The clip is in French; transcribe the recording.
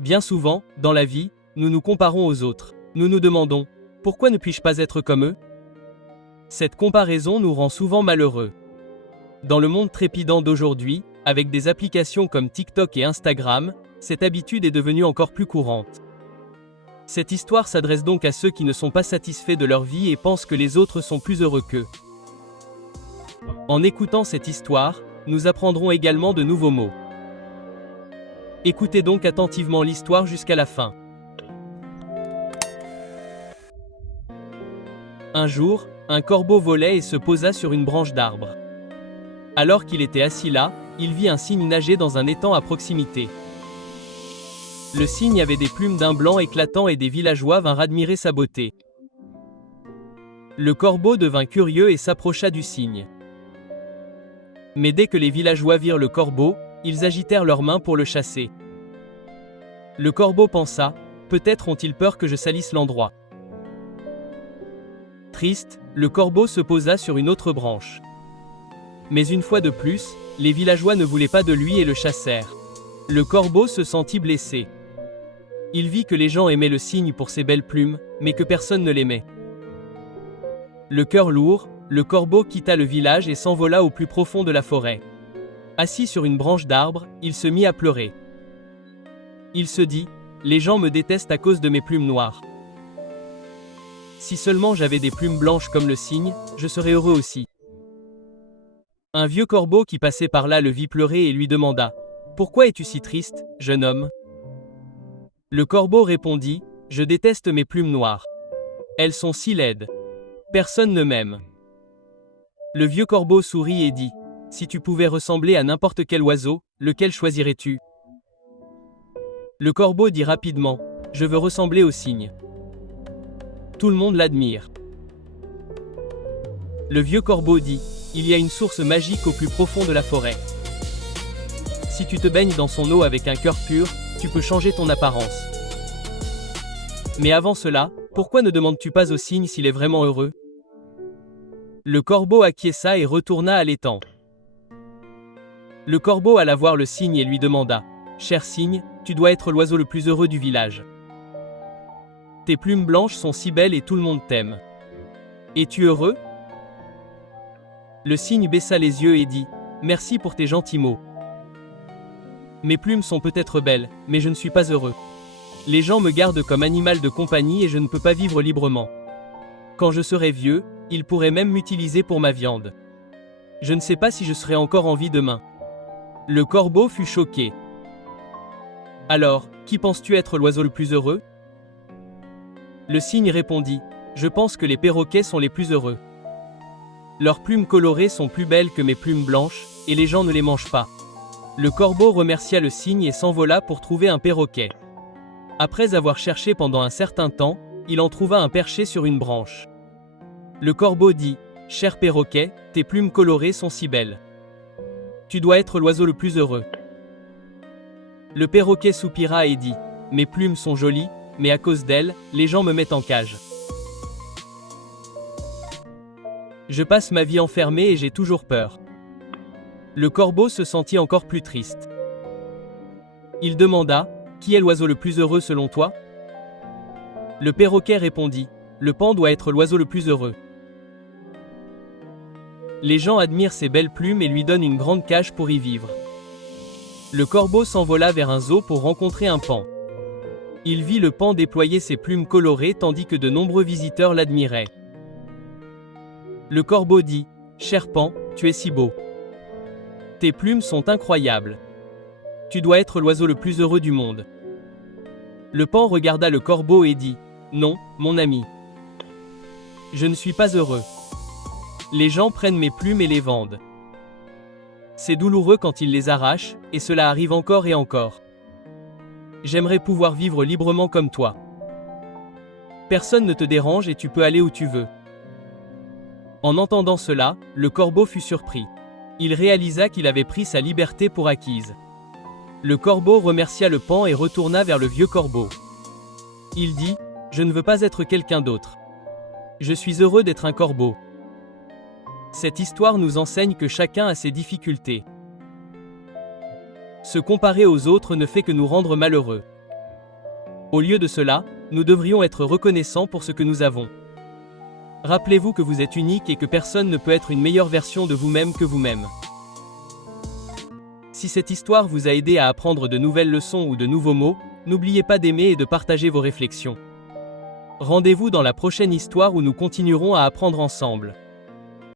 Bien souvent, dans la vie, nous nous comparons aux autres. Nous nous demandons, pourquoi ne puis-je pas être comme eux? Cette comparaison nous rend souvent malheureux. Dans le monde trépidant d'aujourd'hui, avec des applications comme TikTok et Instagram, cette habitude est devenue encore plus courante. Cette histoire s'adresse donc à ceux qui ne sont pas satisfaits de leur vie et pensent que les autres sont plus heureux qu'eux. En écoutant cette histoire, nous apprendrons également de nouveaux mots. Écoutez donc attentivement l'histoire jusqu'à la fin. Un jour, un corbeau volait et se posa sur une branche d'arbre. Alors qu'il était assis là, il vit un cygne nager dans un étang à proximité. Le cygne avait des plumes d'un blanc éclatant et des villageois vinrent admirer sa beauté. Le corbeau devint curieux et s'approcha du cygne. Mais dès que les villageois virent le corbeau, ils agitèrent leurs mains pour le chasser. Le corbeau pensa, peut-être ont-ils peur que je salisse l'endroit. Triste, le corbeau se posa sur une autre branche. Mais une fois de plus, les villageois ne voulaient pas de lui et le chassèrent. Le corbeau se sentit blessé. Il vit que les gens aimaient le cygne pour ses belles plumes, mais que personne ne l'aimait. Le cœur lourd, le corbeau quitta le village et s'envola au plus profond de la forêt. Assis sur une branche d'arbre, il se mit à pleurer. Il se dit, les gens me détestent à cause de mes plumes noires. Si seulement j'avais des plumes blanches comme le cygne, je serais heureux aussi. Un vieux corbeau qui passait par là le vit pleurer et lui demanda, « Pourquoi es-tu si triste, jeune homme ?» Le corbeau répondit, « Je déteste mes plumes noires. Elles sont si laides. Personne ne m'aime. » Le vieux corbeau sourit et dit, « Si tu pouvais ressembler à n'importe quel oiseau, lequel choisirais-tu » Le corbeau dit rapidement, « Je veux ressembler au cygne. » Tout le monde l'admire. Le vieux corbeau dit, « Il y a une source magique au plus profond de la forêt. Si tu te baignes dans son eau avec un cœur pur, tu peux changer ton apparence. Mais avant cela, pourquoi ne demandes-tu pas au cygne s'il est vraiment heureux ?» Le corbeau acquiesça et retourna à l'étang. Le corbeau alla voir le cygne et lui demanda, « Cher cygne, tu dois être l'oiseau le plus heureux du village. Tes plumes blanches sont si belles et tout le monde t'aime. Es-tu heureux ?» Le cygne baissa les yeux et dit, « Merci pour tes gentils mots. Mes plumes sont peut-être belles, mais je ne suis pas heureux. Les gens me gardent comme animal de compagnie et je ne peux pas vivre librement. Quand je serai vieux, ils pourraient même m'utiliser pour ma viande. Je ne sais pas si je serai encore en vie demain. » Le corbeau fut choqué. « Alors, qui penses-tu être l'oiseau le plus heureux ?» Le cygne répondit, « Je pense que les perroquets sont les plus heureux. Leurs plumes colorées sont plus belles que mes plumes blanches, et les gens ne les mangent pas. » Le corbeau remercia le cygne et s'envola pour trouver un perroquet. Après avoir cherché pendant un certain temps, il en trouva un perché sur une branche. Le corbeau dit, « Cher perroquet, tes plumes colorées sont si belles. Tu dois être l'oiseau le plus heureux. » Le perroquet soupira et dit, « Mes plumes sont jolies, mais à cause d'elles, les gens me mettent en cage. Je passe ma vie enfermé et j'ai toujours peur. » Le corbeau se sentit encore plus triste. Il demanda, « Qui est l'oiseau le plus heureux selon toi ?» Le perroquet répondit, « Le paon doit être l'oiseau le plus heureux. Les gens admirent ses belles plumes et lui donnent une grande cage pour y vivre. » Le corbeau s'envola vers un zoo pour rencontrer un paon. Il vit le paon déployer ses plumes colorées tandis que de nombreux visiteurs l'admiraient. Le corbeau dit, « Cher paon, tu es si beau. Tes plumes sont incroyables. Tu dois être l'oiseau le plus heureux du monde. » Le paon regarda le corbeau et dit, « Non, mon ami. Je ne suis pas heureux. Les gens prennent mes plumes et les vendent. C'est douloureux quand ils les arrachent, et cela arrive encore et encore. J'aimerais pouvoir vivre librement comme toi. Personne ne te dérange et tu peux aller où tu veux. » En entendant cela, le corbeau fut surpris. Il réalisa qu'il avait pris sa liberté pour acquise. Le corbeau remercia le paon et retourna vers le vieux corbeau. Il dit, « Je ne veux pas être quelqu'un d'autre. Je suis heureux d'être un corbeau. » Cette histoire nous enseigne que chacun a ses difficultés. Se comparer aux autres ne fait que nous rendre malheureux. Au lieu de cela, nous devrions être reconnaissants pour ce que nous avons. Rappelez-vous que vous êtes unique et que personne ne peut être une meilleure version de vous-même que vous-même. Si cette histoire vous a aidé à apprendre de nouvelles leçons ou de nouveaux mots, n'oubliez pas d'aimer et de partager vos réflexions. Rendez-vous dans la prochaine histoire où nous continuerons à apprendre ensemble.